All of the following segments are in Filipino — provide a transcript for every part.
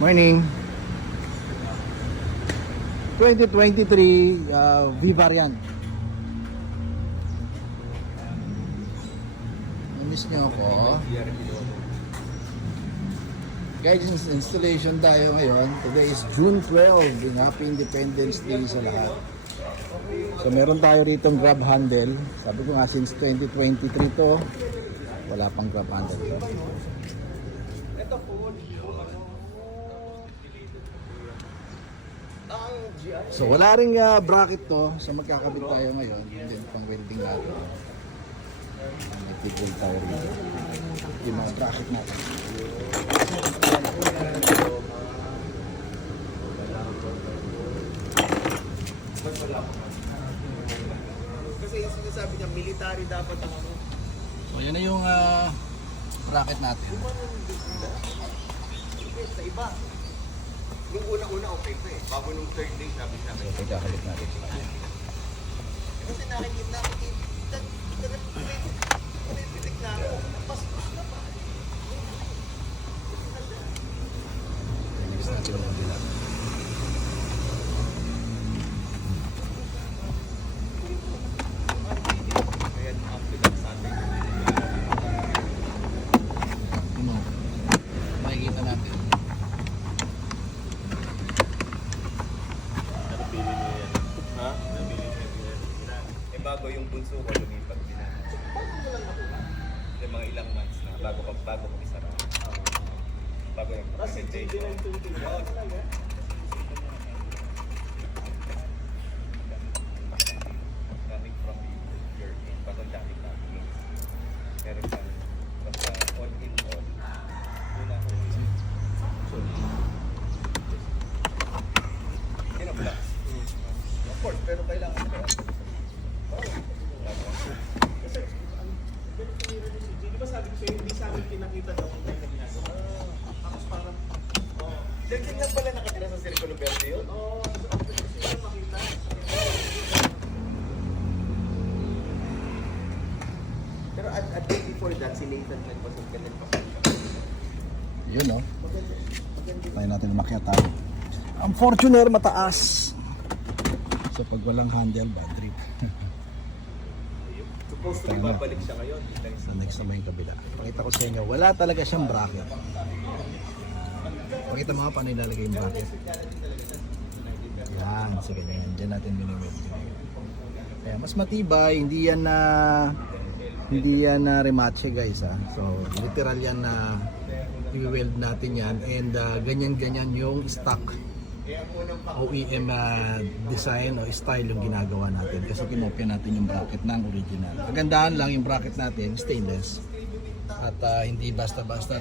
Morning. 2023 V-Variant. Namiss niyo ako. Guys, installation tayo ngayon. Today is June 12. Happy Independence Day sa lahat. So meron tayo ditong grab handle. Sabi ko nga since 2023 to, wala pang grab handle. So wala ring bracket to. So magkakabit tayo ngayon. Yun din pang welding natin. May tigil tayo rin. Yung mga bracket natin. Kasi yung sinasabi niya, military dapat ang ano. So yan na yung bracket natin. Sa iba. Yung una-una okay pa eh. Bago nung third day sabi sa akin. So pagkakabit natin. Kasi nakikita na ako. Next natin yung kabila. Kaya after that Sunday. Ano? Makikita natin. Napili niya yan. Ha? Napili niya yan. Eh bago yung bunso ko lumipat din na. Mga ilang months na bago ko isara. Bago yung presentation. Coming from your bago dati na. Meron kang basta all in all. Yun ako. Yun ang black. Of course, pero kailangan ko. Di ba sabi ko sa'yo, hindi sa amin pinakita daw kung tayo ginagawa. Tapos parang, Diyan lang pala nakatira sa Circulo Verde yun? gusto nyo makita. Pero at day before that, si Nathan nagpasok ka. Yun no. Tayo natin umakyat tayo. Ang Fortuner mataas. So pag walang handle, bad trip. Supposed to be babalik siya ngayon. So next naman yung kabila. Pakita ko sa inyo, wala talaga siyang bracket. Pakita mo nga paano ilalagay yung bracket. Yan, sige ganyan. Diyan natin mini-weld. Kaya mas matibay, hindi yan na rematche guys ha. So literal yan na i-weld natin yan and ganyan-ganyan yung stock OEM design o style yung ginagawa natin kasi kinopya natin yung bracket ng original. Kagandahan lang yung bracket natin stainless at hindi basta-basta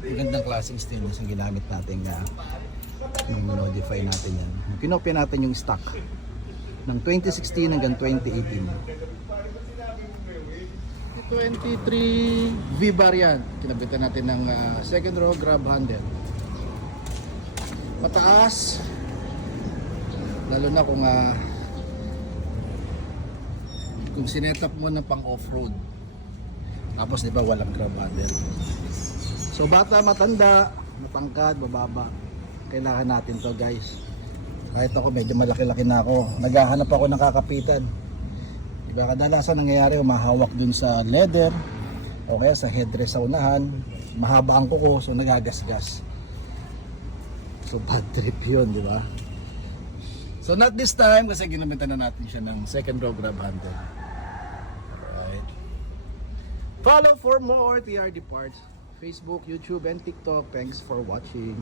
magandang klaseng stainless ang ginamit natin nung modify natin yan. Kinopya natin yung stock ng 2016 hanggang 2018. 23 V-Variant. Kinabitan natin ng second row grab handle. Mataas. Lalo na kung sinetap mo na pang off-road. Tapos di ba walang grab handle. So bata, matanda, matangkad, bababa. Kailangan natin to guys. Kahit ako medyo malaki-laki na ako. Naghahanap ako ng kakapitan. Diba kadalasan nangyayari umahawak dun sa leather o kaya sa headrest sa unahan, mahaba ang kuko so nagagasgas. So bad trip yun, di ba? So not this time kasi ginamitan na natin siya ng second row grab handle. Alright. Follow for more TRD parts, Facebook, YouTube, and TikTok. Thanks for watching.